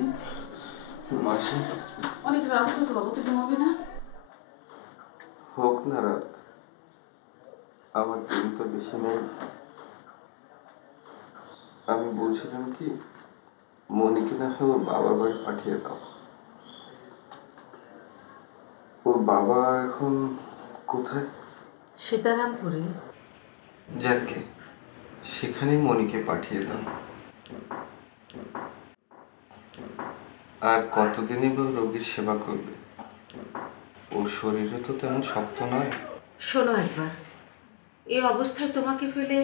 যতীন, মাসি অনেক রাত হতো বাবু, তুই ঘুমাবি না? হোক না রাত, আমার দিন তো বেশি নেই। আমি বলছিলাম কি, মনিকে না হয় ওর বাবার বাড়ি পাঠিয়ে দাও। ওর বাবা এখন কোথায়? সীতারামপুরে। যাকে সেখানেই মনিকে পাঠিয়ে দাও। আর কতদিনই বা রোগীর সেবা করবে? ওর শরীরও তো তেমন শক্ত নয়। শোনো একবার, এই অবস্থায় তোমাকে ফেলে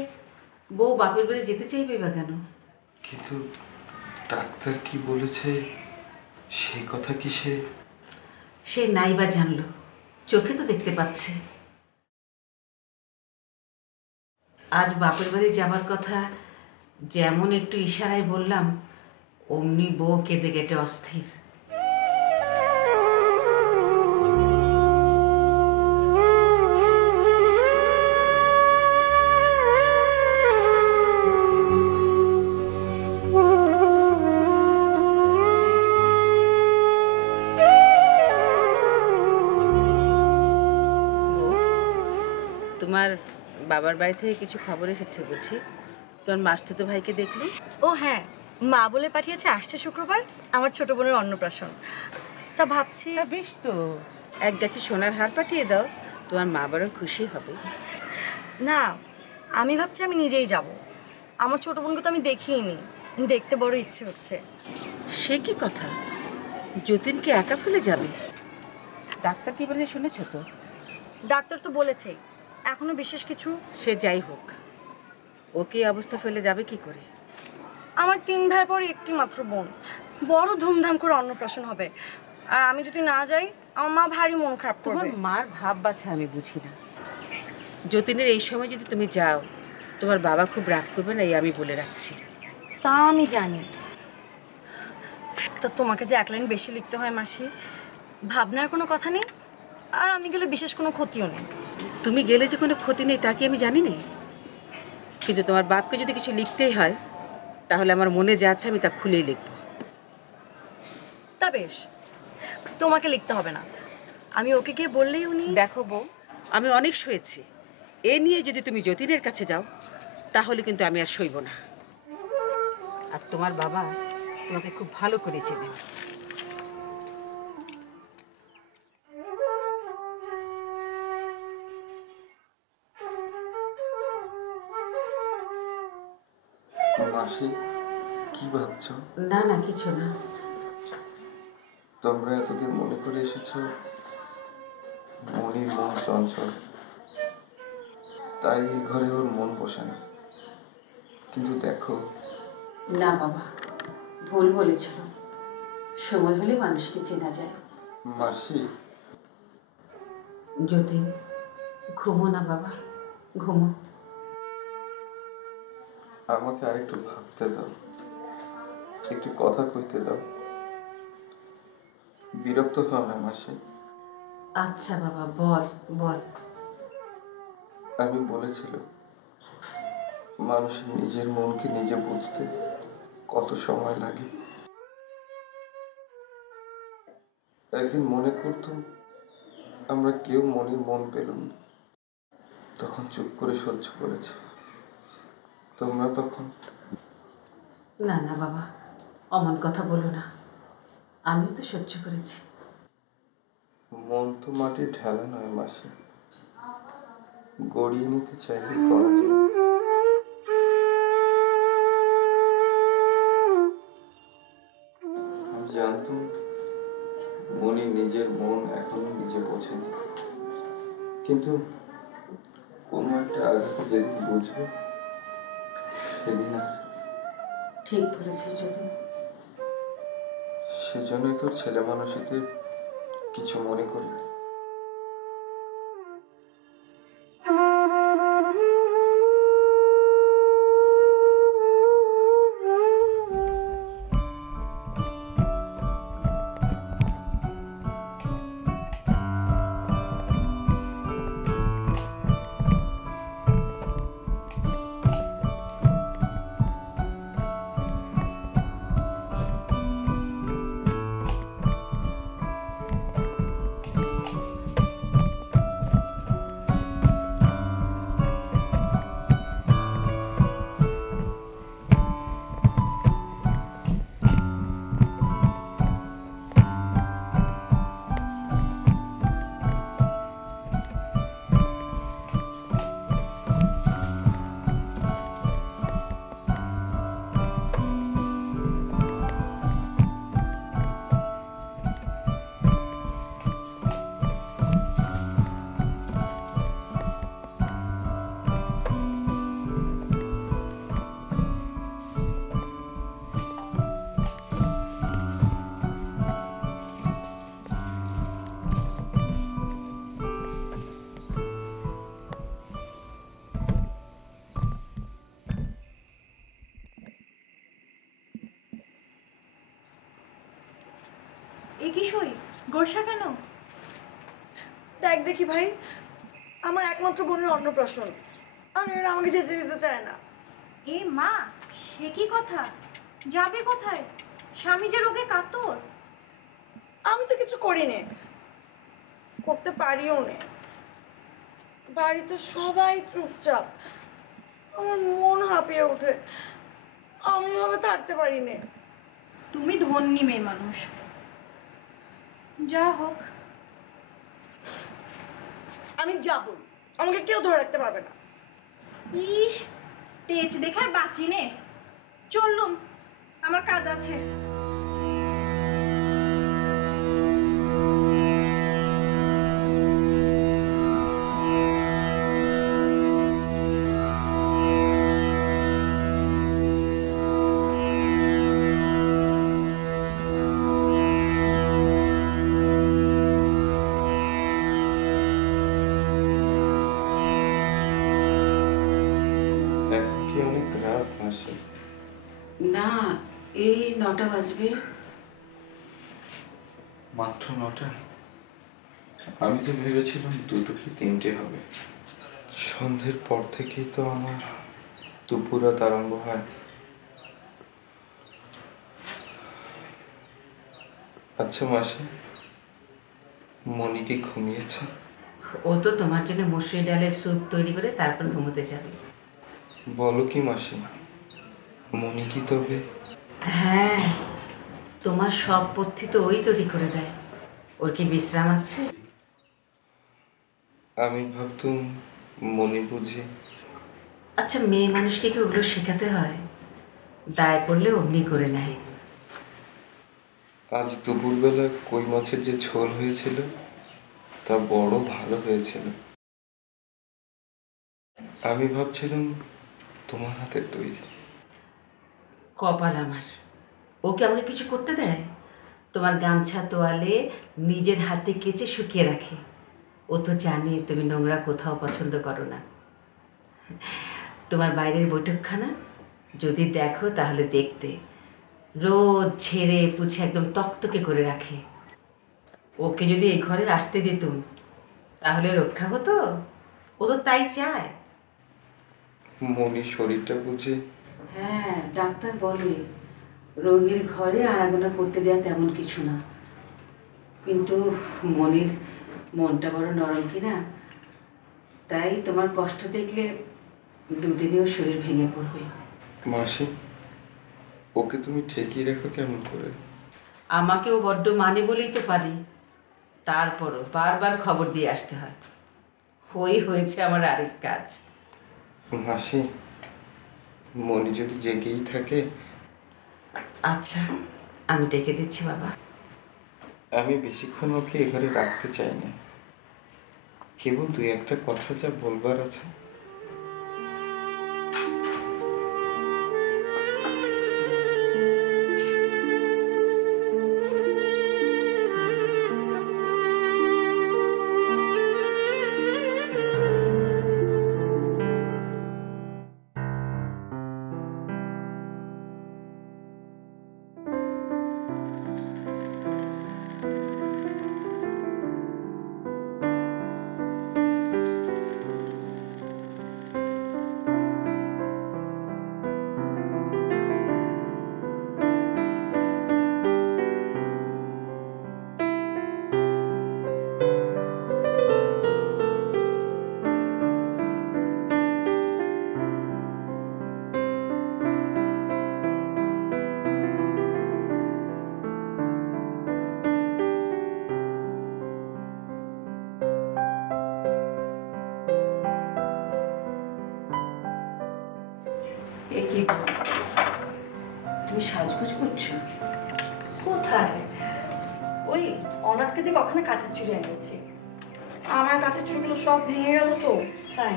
বউ বাপের বাড়ি যেতে চাইবে বা কেন? কিন্তু ডাক্তার কি বলেছে সেই কথা কি সে নাই বা জানলো, চোখে তো দেখতে পাচ্ছে। আজ বাপের বাড়ি যাবার কথা যেমন একটু ইশারায় বললাম, অমনি বউ কেঁদে কেটে অস্থির। তোমার বাবার বাড়ি থেকে কিছু খবর এসেছে বুঝি? তোমার মাসতুতো ভাইকে দেখলি? ও হ্যাঁ, মা বলে পাঠিয়েছে আসছে শুক্রবার আমার ছোট বোনের অন্নপ্রাশন। তা ভাবছি। বেশ তো, এক গাছি সোনার হার পাঠিয়ে দাও, তোমার মা বড় খুশি হবে। না, আমি ভাবছি আমি নিজেই যাব। আমার ছোট বোনকে তো আমি দেখিনি, দেখতে বড় ইচ্ছে হচ্ছে। সে কি কথা, যতীনকে একা ফেলে যাবে? ডাক্তার কি বলে শুনেছ তো? ডাক্তার তো বলেছেই, এখনো বিশেষ কিছু। সে যাই হোক, ওকে অবস্থা ফেলে যাবে কি করে? আমার 3 ভাইয়ের পরে একটি মাত্র বোন, বড় ধুমধাম করে অন্নপ্রাশন হবে। আর আমি যদি না যাই আমার মা ভারী মন খারাপ করবে। তোমার মার ভাব বাছা আমি বুঝি না। যতীনের এই সময় যদি তুমি যাও, তোমার বাবা খুব রাগ করবে না, এই আমি বলে রাখছি। তা আমি জানি, তো তোমাকে যে এক লাইন বেশি লিখতে হয় মাসি, ভাবনার কোনো কথা নেই। আর আমি গেলে বিশেষ কোনো ক্ষতিও নেই। তুমি গেলে যে কোনো ক্ষতি নেই তা কি আমি জানি না? কিন্তু তোমার বাপকে যদি কিছু লিখতেই হয়, তাহলে আমার মনে যা আছে আমি তা খুলেই লিখব। তা বেশ, তোমাকে লিখতে হবে না, আমি ওকে গিয়ে বললেই উনি। দেখো বউ, আমি অনেক শুয়েছি, এ নিয়ে যদি তুমি যতীনের কাছে যাও তাহলে কিন্তু আমি আর সইব না। আর তোমার বাবা তোমাকে খুব ভালো করে চেনেন। মাসি কি ভাবছো? না না, কিছু না। তোমরা এতদিন মনে করে এসেছ মনির মন চঞ্চল, তাই এই ঘরে ওর মন বসে না। কিন্তু দেখো। না বাবা, ভুল বলেছিল, সময় হলে মানুষকে চেনা যায়। মাসি। যতীন, ঘুমো না বাবা, ঘুমো। আমাকে আরেকটু ভাবতে দাও, একটু কথা কইতে দাও। বিরক্ত হও না মাসি। আচ্ছা বাবা, বল বল। আমি বলেছিলাম মানুষের নিজের মনকে নিজে বুঝতে কত সময় লাগে। একদিন মনে করতাম আমরা কেউ মনির মন পেলাম না, তখন চুপ করে সহ্য করেছে। তোমরা তখন। না না বাবা, অমন কথা বলো না, আমিও তো সহ্য করেছি। মন তো মাটির ঢেলা নয় মাসি, গড়িয়ে নিতে চাইলে করা যায়। আমি জানতাম মনি নিজের মন এখনো নিজে বোঝেনি, কিন্তু কোনো একটা আঘাতে যেদিন বুঝবে সেদিন আর। ঠিক বলেছিস যতীন। সেজন্যই তোর ছেলে মানুষেতে কিছু মনে করি। এ কি সই গোসা কেন? দেখ দেখি ভাই, আমার একমাত্র বোনের অন্নপ্রাশন, আর এরা আমাকে যেতে দিতে চায় না। এ মা, সে কি কথা? যাবে কোথায়? স্বামী যে রোগে কাতর। আমি তো কিছু করিনি, করতে পারিও না। বাড়িতে সবাই চুপচাপ, আমার মন হাঁপিয়ে ওঠে, আমি ভাবে থাকতে পারি না। তুমি ধন্যী মেয়ে মানুষ। যা হোক, আমি যাবই, আমাকে কেউ ধরে রাখতে পারবে না। ইস, তেজ দেখে আর বাঁচি নে। চললুম, আমার কাজ আছে। এখন কি অনেক রাত মাসি? না, এই 9টা বাজবে। মাত্র 9টা? আমি তো ভেবেছিলাম 2টো কি 3টে হবে। সন্ধ্যের পর থেকেই তো আমার দুপুরাত আরম্ভ হয়। আচ্ছা মাসি, মনি কি ঘুমিয়েছে? ও তো তোমার জন্য মসুরি ডালের স্যুপ তৈরি করে তারপর ঘুমোতে যাবে। বলো কি মাসি, মনি কি তবে? হ্যাঁ, তোমার সব পথ্যি তো ওই তৈরি করে দেয়। ওর কি বিশ্রাম আছে? আমি ভাবতুম মনি বুঝি। আচ্ছা, মেয়ে মানুষকে কি ওগুলো শেখাতে হয়? দায় পড়লে অমনি করে নেয়। আজ দুপুরবেলা কই মাছের যে ঝোল হয়েছিল তা বড় ভালো হয়েছিল। আমি ভাবছিলাম তোমার হাতের তৈরি। কপাল আমার, ওকে আমাকে কিছু করতে দেয়? তোমার গামছা তোয়ালে নিজের হাতে কেচে শুকিয়ে রাখে। ও তো জানে তুমি নোংরা কোথাও পছন্দ করো না। তোমার বাইরের বৈঠকখানা যদি দেখো তাহলে দেখতে, রোজ ঝেড়ে পুছে একদম তকতকে করে রাখে। ওকে যদি এই ঘরে আসতে দিতুম তাহলে রক্ষা হতো। ও তো তাই চায়। মনির শরীরটা বুঝি? হ্যাঁ, ডাক্তার বলে রোগীর ঘরে আনাগোনা করতে দেওয়া তেমন কিছু না, কিন্তু মনির মনটা বড় নরম কিনা, তাই তোমার কষ্ট দেখলে দুদিনেও শরীর ভেঙে পড়বে। মাসি, ওকে তুমি ঠেকিয়ে রাখো কেমন করে? আমাকেও বড্ড মানে বলেই তো পারি, তারপরও বারবার খবর দিয়ে আসতে হয়। ওই হয়েছে আমার আরেক কাজ। মাসি, মনি যদি জেগেই থাকে। আচ্ছা, আমি ডেকে দিচ্ছি বাবা। আমি বেশিক্ষণ ওকে এ ঘরে রাখতে চাই না, কেবল 2-1টা কথা যা বলবার আছে। এ কি, তুমি সাজগোজ করছো? কোথায়? ওই অনাথকে দিয়ে কখনো কাঁচের চুড়ি এনেছি, আমার কাঁচের চুড়িগুলো সব ভেঙে গেল তো তাই।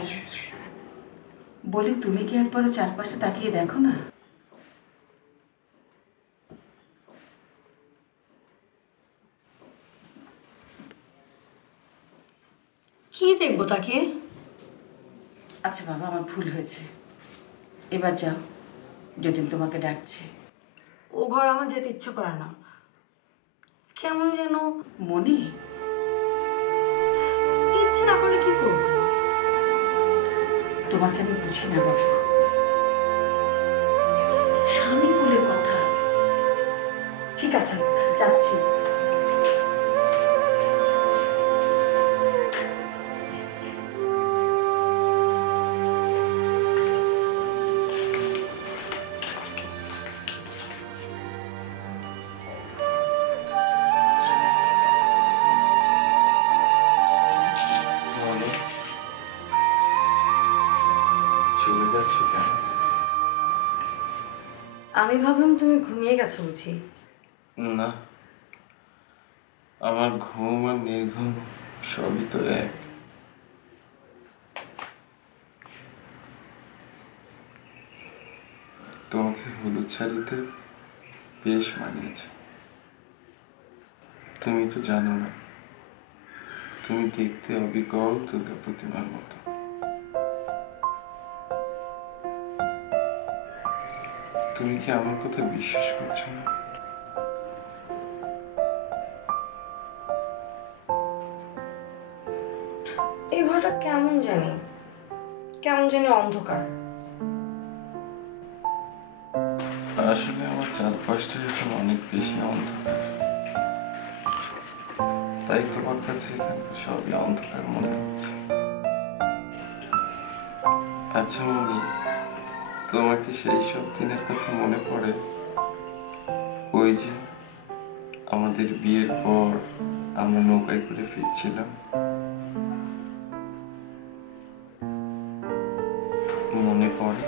বলি, তুমি কি একবারও চারপাশে তাকিয়ে দেখো না? কি দেখবো তাকে? আচ্ছা বাবা, আমার ভুল হয়েছে, এবার যাও, যতীন তোমাকে ডাকছে। ও ঘর আমার যেতে ইচ্ছে করে না। কেমন যেন মনে ইচ্ছে না করলে কি করবো? তোমাকে আমি বুঝি না বাবু। স্বামী বলে কথা। ঠিক আছে, যাচ্ছি। মনি, চলে যাচ্ছ কেন? আমি ভাবলাম তুমি ঘুমিয়ে গেছো বুঝি। না, আমার ঘুম আর নির্ঘুম সবই তো এক। তোমাকে হলুদ শাড়িতে বেশ মানিয়েছে। তুমি তো জানো না, তুমি দেখতে অবিকল দুর্গা প্রতিমার মতো। তুমি কি আমার কথা বিশ্বাস করছো না? এই ঘরটা কেমন জানি অন্ধকার। আসলে আমার চারপাশটা এখন অনেক বেশি অন্ধকার, তাই তোমার কাছে এখানকার সবই অন্ধকার মনে হচ্ছে। আচ্ছা মনি, তোমার কি সেই সব দিনের কথা মনে পড়ে? ওই যে আমাদের বিয়ের পর আমরা নৌকায় করে ফিরছিলাম, মনে পড়ে?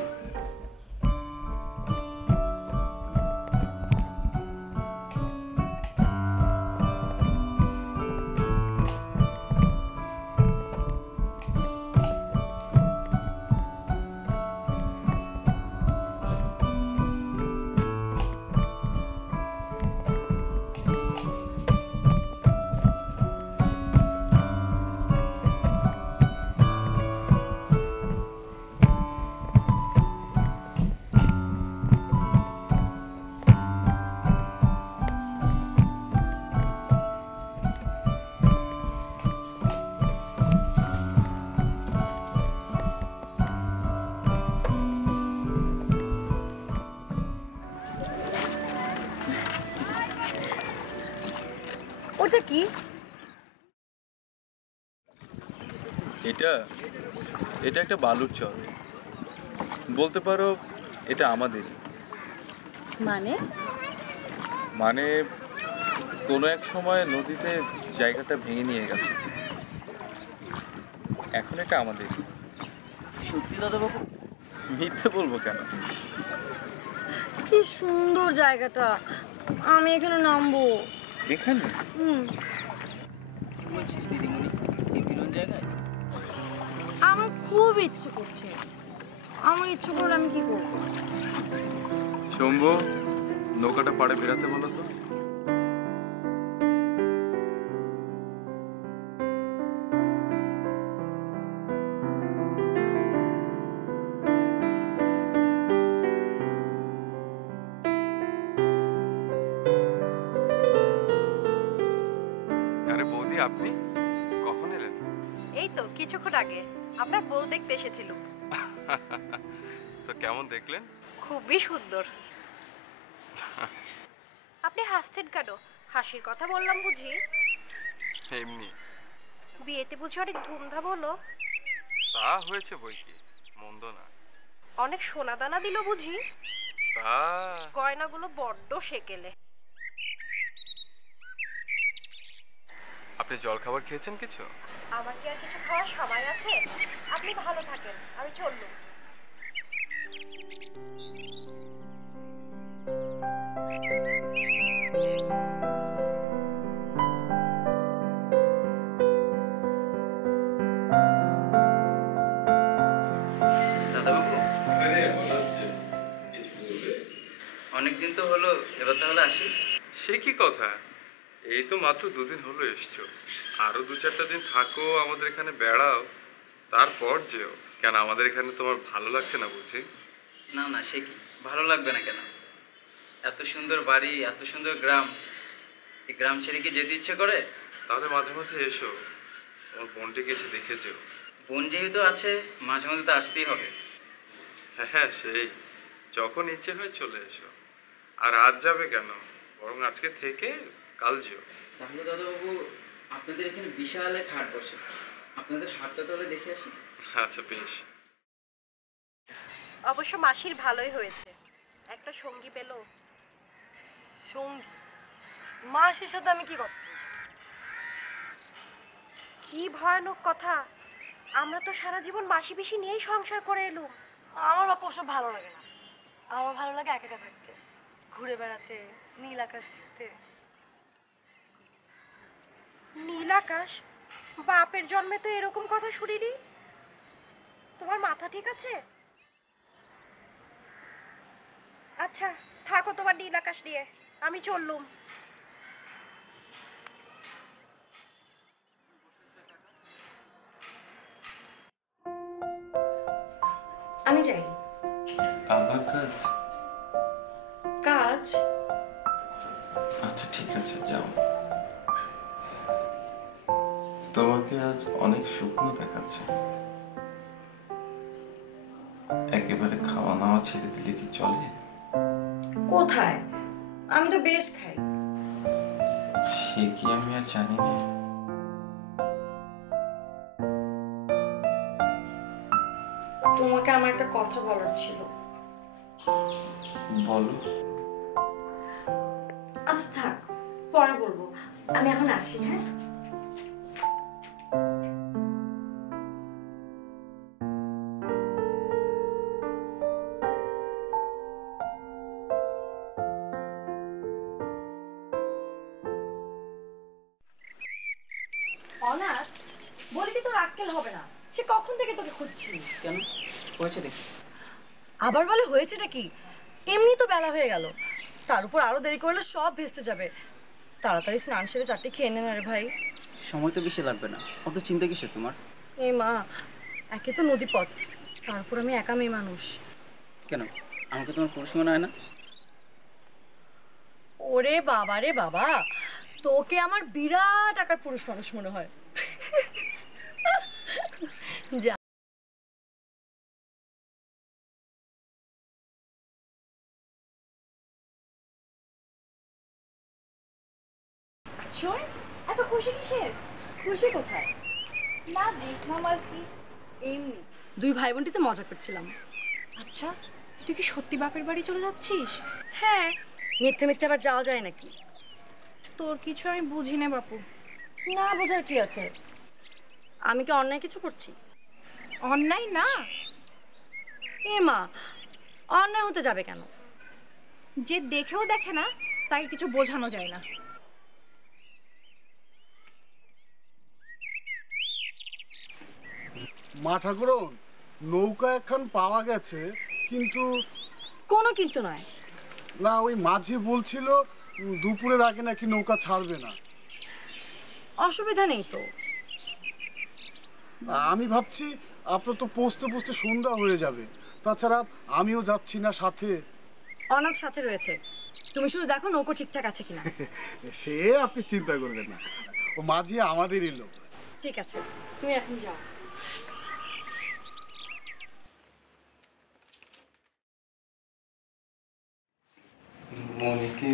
ওটা কি? এটা এটা একটা বালুর চর, বলতে পারো এটা আমাদেরই। মানে মানে কোনো এক সময় নদীতে জায়গাটা ভেঙে নিয়ে গেছে, এখন এটা আমাদের। সত্যি দাদাবাবু? মিথ্যে বলবো কেন? কি সুন্দর জায়গাটা, আমি এখানে নামবো। এখানে হুম, কি বলছিস দিদিমণি, এই বিরন জায়গায়? আমার খুব ইচ্ছে করছে। আমার ইচ্ছে করলে আমি কি করবো? শম্ভু, নৌকাটা পাড়ে বেরাতে বলো তো। আরে বৌদি, আপনি কখন এলেন? এই তো কিছুক্ষণ আগে আপনার বউ দেখতে এসেছিল। তো কেমন দেখলেন? খুবই সুন্দর। আপনি হাসছেন কেন? হাসির কথা বললাম বুঝি? এমনি। বিয়েতে বুঝি অনেক ধুমধাম হলো? তা হয়েছে বই কি, মন্দ না। অনেক সোনা দানা দিল বুঝি? তা গয়নাগুলো বড্ড সেকেলে। আপনি জল খাবার খেয়েছেন কিছু? আমার কি আর কিছু খাওয়ার সময় আছে? আপনি ভালো থাকেন, আমি চললুম। দাদাবাবু, অনেকদিন তো হলো, এবার তাহলে আসি। সে কি কথা, এই তো মাত্র দুদিন হলো এসছো, আরো দু চারটা দিন থাকো, আমাদের এখানে বেড়াও, তারপর যেও। কেন আমাদের এখানে তোমার ভালো লাগছে না বুঝি? না না, সে কি, ভালো লাগবে না কেন? এত সুন্দর বাড়ি, এত সুন্দর গ্রাম, এই গ্রাম ছেড়ে কি যেতে ইচ্ছে করে? তাহলে মাঝে মাঝে এসো, আমার বোনটিকে এসে দেখে যেও। বোন যেহেতু আছে, মাঝে মাঝে তো আসতেই হবে। হ্যাঁ হ্যাঁ, সেই যখন ইচ্ছে হয় চলে এসো। আর আজ যাবে কেন, বরং আজকে থেকে কাল যেও। তাহলে দাদাবাবু, আপনাদের এখানে বিশাল এক হাট বসে, আপনাদের হাটটা তাহলে দেখে আসি। আচ্ছা বেশ। অবশ্য মাসির ভালোই হয়েছে, একটা সঙ্গী পেল। সঙ্গী? মাসির সাথে আমি কি করব? কি ভয়ানক কথা! আমরা তো সারা জীবন মাসি পিসি নিয়েই সংসার করে এলুম। আমার বাপ ওসব ভালো লাগে না। আমার ভালো লাগে একা একা থাকতে, ঘুরে বেড়াতে, নীল আকাশ দেখতে। নীল আকাশ? বাপের জন্মে তো এরকম কথা শুনিনি। তোমার মাথা ঠিক আছে? আচ্ছা, থাকো তোমার নীল আকাশ নিয়ে, আমি চললুম। আমি যাই। আবার কাজ? কাজ? আচ্ছা ঠিক আছে, যাও। তোমাকে আজ অনেক শুকনো দেখাচ্ছে। একেবারে খাওয়া নাওয়া ছেড়ে দিলে কি চলে? কোথায়? আমি তো বেশ খাই। সে কি আমি আর জানি না? তোমাকে আমার একটা কথা বলার ছিল। বলো। আচ্ছা থাক, পরে বলবো। আমি এখন আসি, হ্যাঁ? অনাথ, বলি কি তোর আক্কেল হবে না? সে কখন থেকে তোকে খুঁজছি। কেন, হয়েছে দেখি? আবার বলে হয়েছেটা কি? এমনি তো বেলা হয়ে গেল, তার উপর আরো দেরি করলে সব ভেস্তে যাবে। তাড়াতাড়ি স্নান সেরে চারটে খেয়ে নে না রে ভাই। সময় তো বেশি লাগবে না, অত চিন্তা কিসে তোমার? এই মা, একে তো নদী পথ, তারপর আমি একা মেয়ে মানুষ। কেন, আমাকে তোমার পুরুষ মনে হয় না? ওরে বাবা রে বাবা, তোকে আমার বিরাট আকার পুরুষ মানুষ মনে হয়। যা। শোন, এত খুশি কিসের? খুশি কোথায়? না দেখলাম আর কি। এমনি দুই ভাই বোনটিতে মজা করছিলাম। আচ্ছা, তুই কি সত্যি বাপের বাড়ি চলে যাচ্ছিস? হ্যাঁ, মিথ্যে মিথ্যে আবার যাওয়া যায় নাকি? তোর কিছু আমি বুঝি না বাপু। না বোঝার কি আছে? আমি কি অন্যায় কিছু করছি? অন্যায় না। এ মা, অন্যায় হতে যাবে কেন? যে দেখেও দেখে না তাকে কিছু বোঝানো যায় না। মা ঠাকুরন, নৌকা একখান পাওয়া গেছে, কিন্তু কোনো কিন্তু নয়। না, ওই মাঝি বলছিল দুপুরের আগে নাকি নৌকা ছাড়বে না। অসুবিধা নেই তো। আমি ভাবছি আপনার তো পৌঁছতে পৌঁছতে সন্ধ্যা হয়ে যাবে, তাছাড়া আমিও যাচ্ছি না সাথে। অনাথ সাথে রয়েছে, তুমি শুধু দেখো নৌকো ঠিকঠাক আছে কিনা। সে আপনি চিন্তা করবেন না, ও মাঝি আমাদেরই লোক। ঠিক আছে, তুমি এখন যাও। মনিকে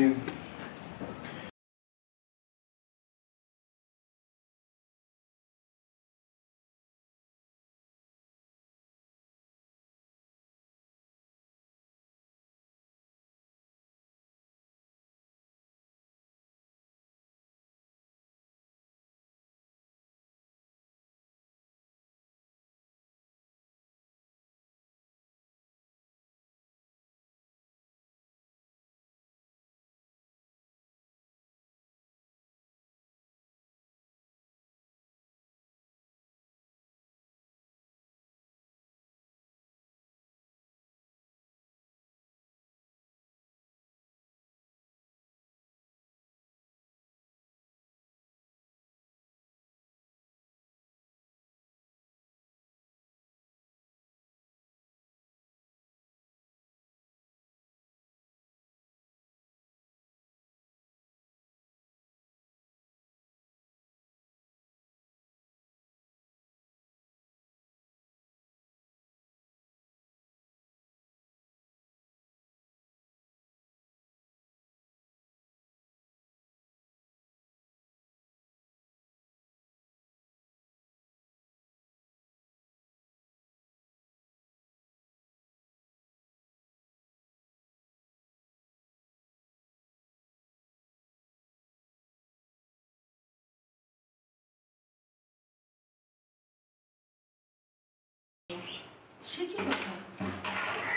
সে কি কথা?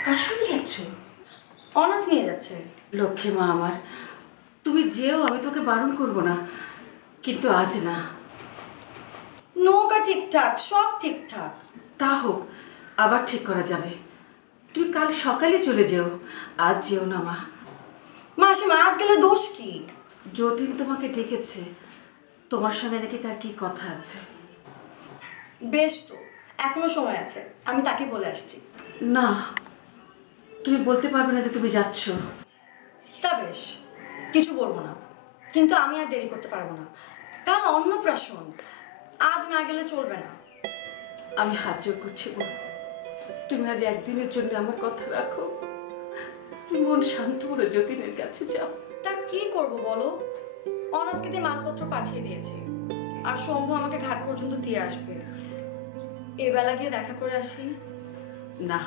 কার সঙ্গে যাচ্ছ? অনাথ নিয়ে যাচ্ছে। লক্ষ্মী মা আমার, তুমি যেও, আমি তোকে বারণ করব না, কিন্তু আজ না। নৌকা ঠিকঠাক, সব ঠিকঠাক। তা হোক, আবার ঠিক করা যাবে। তুমি কাল সকালে চলে যেও, আজ যেও না মা। মাসিমা, আজ গেলে দোষ কি? যতীন তোমাকে ডেকেছে, তোমার সঙ্গে নাকি তার কি কথা আছে। বেশ তো, এখনো সময় আছে, আমি তাকে বলে আসছি। না, তুমি বলতে পারবে না যে তুমি যাচ্ছ। তা বেশ, কিছু বলবো না, কিন্তু আমি আর দেরি করতে পারবো না। কাল অন্নপ্রাশন, আজ না গেলে চলবে না। আমি হাত জোর করছি বোন, তুমি আজ একদিনের জন্য আমার কথা রাখো। তুমি মন শান্ত করে যতীনের কাছে যাও। তা কি করব বলো? অনাথকে দিয়ে মালপত্র পাঠিয়ে দিয়েছি, আর শম্ভু আমাকে ঘাট পর্যন্ত দিয়ে আসবে। এবেলা গিয়ে দেখা করে আসি। না,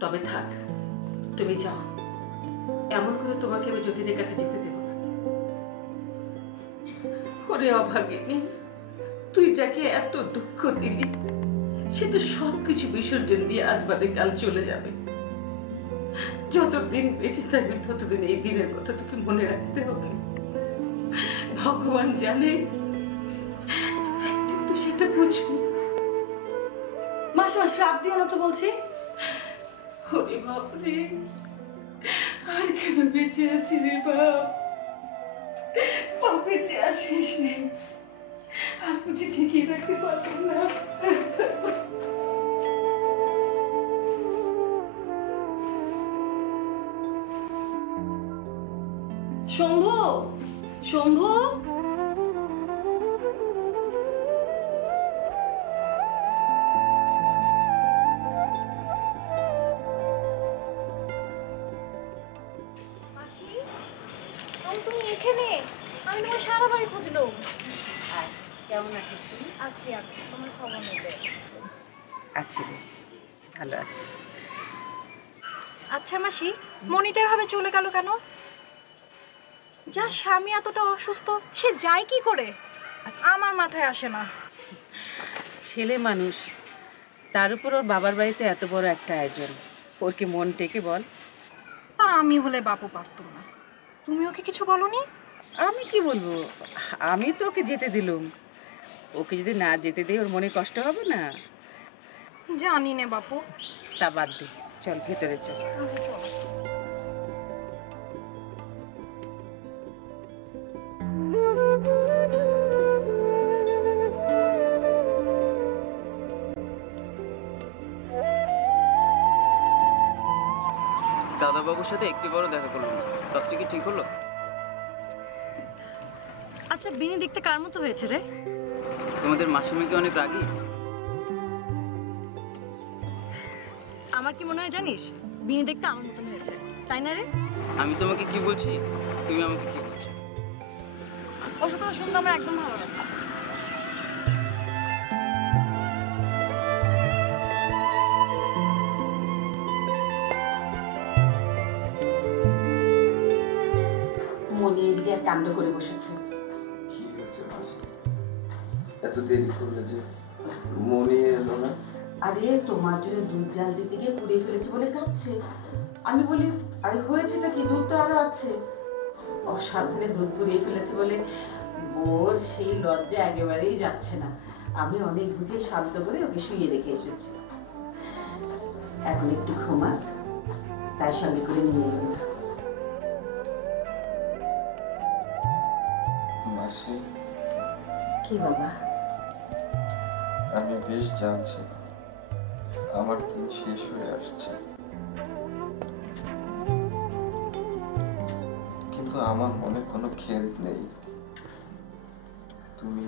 তবে থাক, তুমি যাও। এমন করে তোমাকে আমি যতীনের কাছে যেতে দেব না। ওরে অভাগিনী, তুই যাকে এত দুঃখ দিলি, সে তো সবকিছু বিসর্জন দিয়ে আজ বাদে কাল চলে যাবে। যতদিন বেঁচে থাকবে ততদিন এই দিনের কথা তোকে মনে রাখতে হবে। ভগবান জানে একদিন তুই সেটা বুঝবি। মাসিমা, শ্রাপ দিও না তো বলছি। ওরে বাপরে, আর কেন বেঁচে আছি রে বাপ? পাপের যে আর শেষ নেই, আর বুঝি ঠিকই রাখতে পারবো না। শম্ভু, শম্ভু, মাসি, তুমি এখানে? আমি তোমার সারা বাড়ি খুঁজলাম। কেমন আছিস তুমি? আছি, আমি তোমার খবর নেবে। আছি রে, ভালো আছি। আচ্ছা মাসি, মনিটা এভাবে চলে গেল কেন? যার স্বামী এতটা অসুস্থ, সে যায় কি করে? আমার মাথায় আসে না। ছেলে মানুষ, তার উপর ওর বাবার বাড়িতে এত বড় একটা আয়োজন, ওর কি মন টেকে বল? তা আমি হলে বাপু পারতাম না। তুমি ওকে কিছু বলনি? আমি কি বলবো, আমি তো ওকে যেতে দিলুম। ওকে যদি না যেতে দেই ওর মনে কষ্ট হবে না? জানি না বাপু। তা বাদ দে, চল ভেতরে চল। দাদাবাবুর সাথে একটিবারও দেখা করলো না, কাজটা কি ঠিক হলো? আচ্ছা, বিনি দেখতে কার মতো হয়েছে রে? তোমাদের মাসিমা কি অনেক রাগী? আমার কি মনে হয় জানিস, বিনি দেখতে আমার মতন হয়েছে, তাই না রে? আমি তোমাকে কি বলছি, তুমি আমাকে কি বলছো? ওসব কথা শুনতে আমার একদম ভালো লাগে না। মনি এদিকে এক কাণ্ড করে বসেছে। কি হয়েছে মাসি? এত দেরি করলে যে? মনি এলো না? আরে তোমার জন্য দুধ জাল দিতে গিয়ে পুড়িয়ে ফেলেছে বলে কাঁদছে। আমি বলি আরে হয়েছেটা কি, দুধ তো আরো আছে। অসাবধানে দুধ পুড়িয়ে ফেলেছে বলে বোর সেই লজ্জা একেবারেই যাচ্ছে না। আমি অনেক বুঝিয়ে শান্ত করে ওকে শুয়ে রেখে এসেছি। এখন একটু ঘুমাক, তার সঙ্গে করে নিয়ে এলো না। মাসি, কি বাবা? আমি বেশ জানছি আমার দিন শেষ হয়ে আসছে, কিন্তু আমার মনে কোনো খেদ নেই। তুমি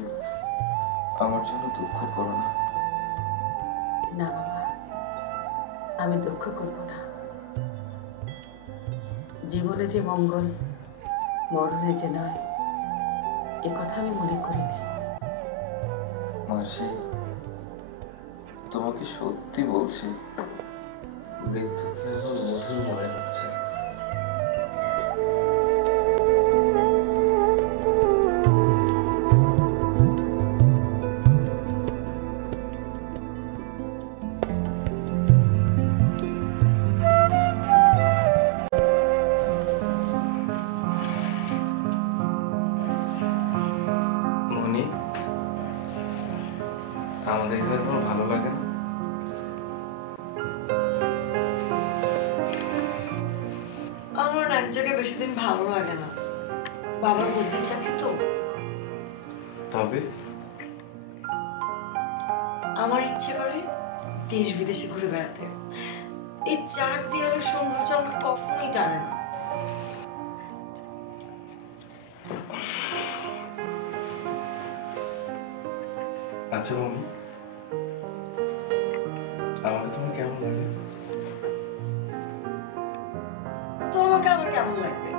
আমার জন্য দুঃখ করো না। না বাবা, আমি দুঃখ করব না। জীবনে যে মঙ্গল, মরণে যে নয়, এ কথা আমি মনে করি না। মাসি, তোমাকে সত্যি বলছি, মৃত্যুকে এখন মধুর মনে হচ্ছে। আমাদের এখানে তোমার ভালো লাগে না? আমার এক জায়গায় বেশি দিন ভালো লাগে না, বাবার বদলির চাকরি তো। তবে আমার ইচ্ছে করে দেশ বিদেশে ঘুরে বেড়াতে। এই চার দেয়ালের সৌন্দর্য আমাকে কখনোই টানে না। আচ্ছা মামি, আমাকে তোমার কেমন লাগে? তোমাকে আবার কেমন লাগবে?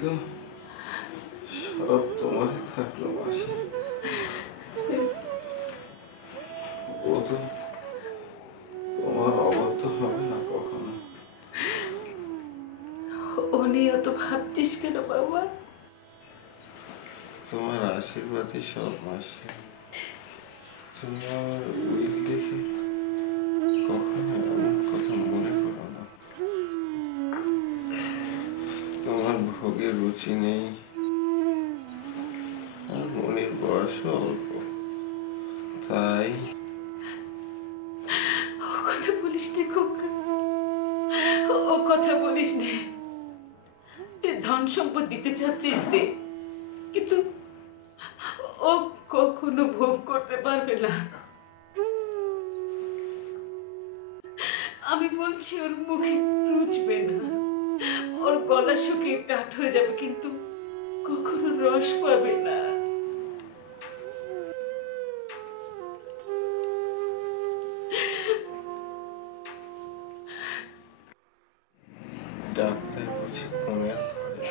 তো সব তোমারই থাকলো মাসি। ও তো তোমার অবাধ্য হবে না কখনো। ও নিয়ে অত ভাবছিস কেন বাবা? তোমার আশীর্বাদই সব মাসি। তুমি আমার উইল দেখে কখনো এমন কথা মনে করো না। তোমার ভোগের রুচি নেই, আর মনির বয়সও অল্প, তাই ও কথা বলিস নে খোকা, ও কথা বলিস নে। তুই ধন সম্পদ দিতে চাচ্ছিস দে, কিন্তু ও কখনো ভোগ করতে পারবে না। আমি বলছি ওর মুখে রুচবে না, ওর গলা শুকিয়ে কাঠ হয়ে যাবে, কিন্তু কখনো রস পাবে না। ডাক্তার বলছে ঘুমের ঘরে।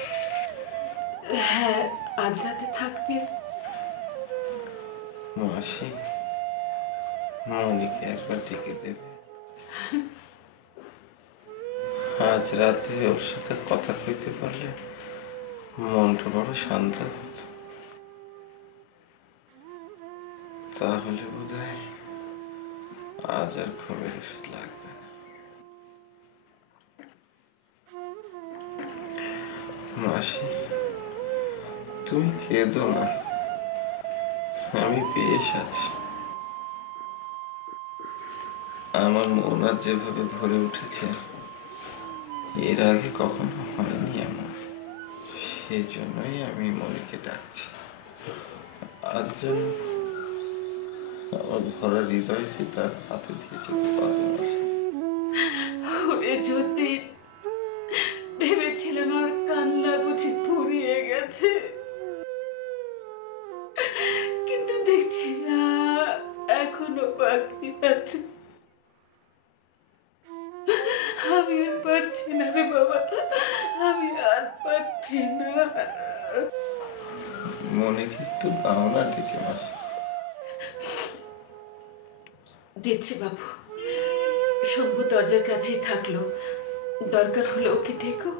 হ্যাঁ, আজ রাতে থাকবে। মাসি, মনিকে একবার ডেকে দেবে। আজ রাতে ওর সাথে কথা কইতে পারলে মনটা বড় শান্ত হতো। তাহলে বোধহয় আজ আর ঘুমের ওষুধ লাগবে না। মাসি, তুমি কেঁদো না, আমি বেশ আছি। আমার মন আজ যেভাবে ভরে উঠেছে, এর আগে কখনো হয়নি এমন। সেই জন্যই আমি মনিকে ডাকছি। আজ যেন আমার ভরা হৃদয়কে তার হাতে দিয়ে যেতে পারবো মাসি। ওরে যদি ভেবেছিলাম আর কান্না বুঝি ফুরিয়ে গেছে, কিন্তু দেখছি না, এখনো বাকি আছে। আমি আর পারছি না রে বাবা, আমি আর পারছি না। মনিকে একটু দাও না ডেকে মাসি। দিচ্ছি বাবু। শম্ভু দরজার কাছেই থাকলো, দরকার হলে ওকে ডেকো।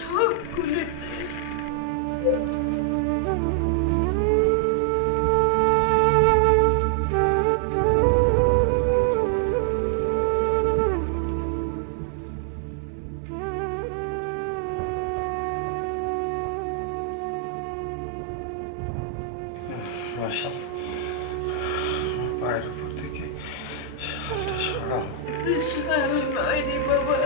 সব খুলেছে। মাসি, পায়ের উপর থেকে শালটা সরাও। শাল নয় রে বাবা,